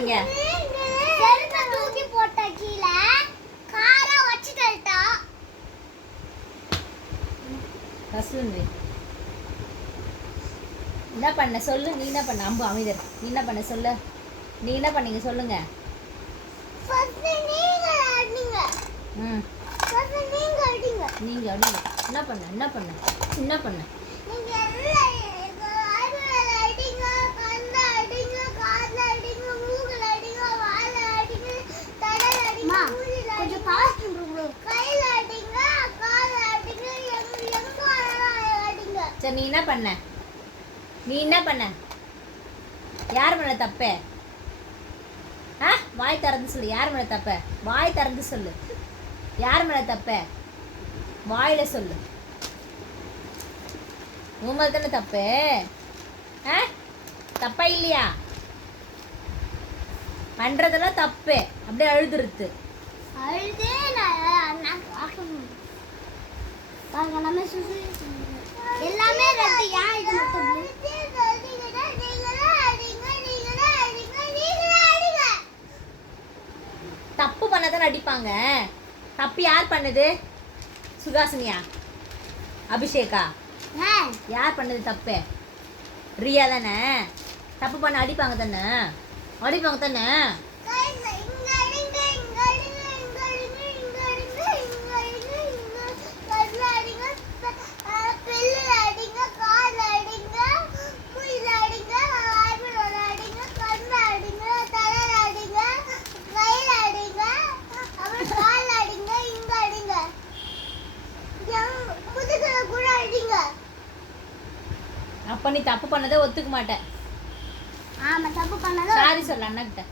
இங்க செருப்பை தூக்கி போட்ட கீழ காரை வச்சு தள்ளிட்டா. ரசூல் என்ன பண்ண சொல்லு. நீ என்ன பண்ண? அம்பு அமைதர் நீ என்ன பண்ண சொல்லு. நீ என்ன பண்ணீங்க சொல்லுங்க. நீங்க அடிங்க. என்ன பண்ண? என்ன பண்ண? என்ன பண்ண? சரி நீ என்ன பண்ண? நீ என்ன பண்ண? யார் மேல தப்பு? வாய் திறந்து சொல்லு. யார் மேல தப்பு? வாய் திறந்து சொல்லு. யார் மேல தப்பு? வாயில சொல்லு. உன் மேல தானே தப்பு. தப்பா இல்லையா? பண்றதெல்லாம் தப்பு. அப்படியே அழுதுருத்து. எல்லாமே தப்பு பண்ணதானே அடிப்பாங்க. தப்பு யார் பண்ணது? சுகாசினியா? அபிஷேகா? யார் பண்ணது தப்பு? ரியா தானே. தப்பு பண்ண அடிப்பாங்க தானே. அடிப்பாங்க தானே. அப்ப நீ தப்பு பண்ணதை ஒத்துக்க மாட்டேன். ஆமா, தப்பு பண்ணதை சாரி சொல்ல அண்ணா கிட்ட.